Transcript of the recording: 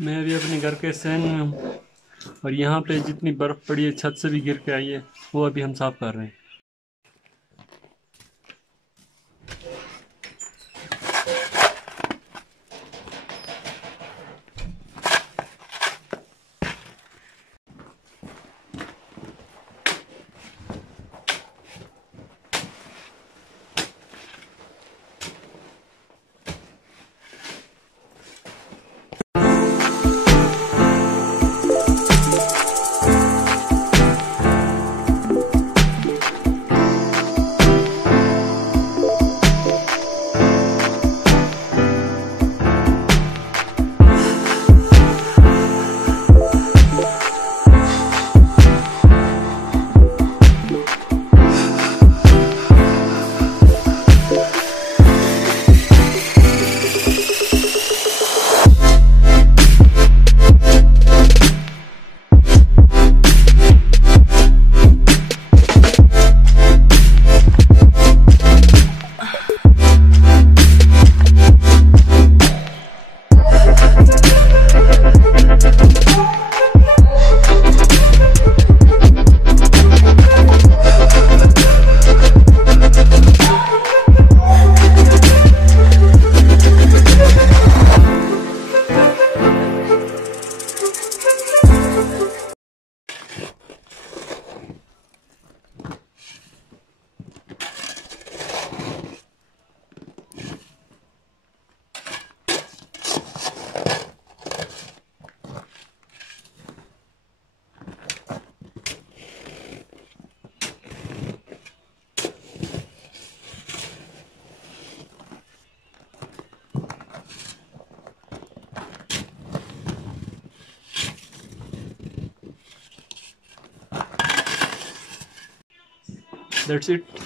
मैं अभी अपने घर के सहन में हूँ और यहाँ पे जितनी बर्फ़ पड़ी है छत से भी गिर के आई है वो अभी हम साफ कर रहे हैं। That's it.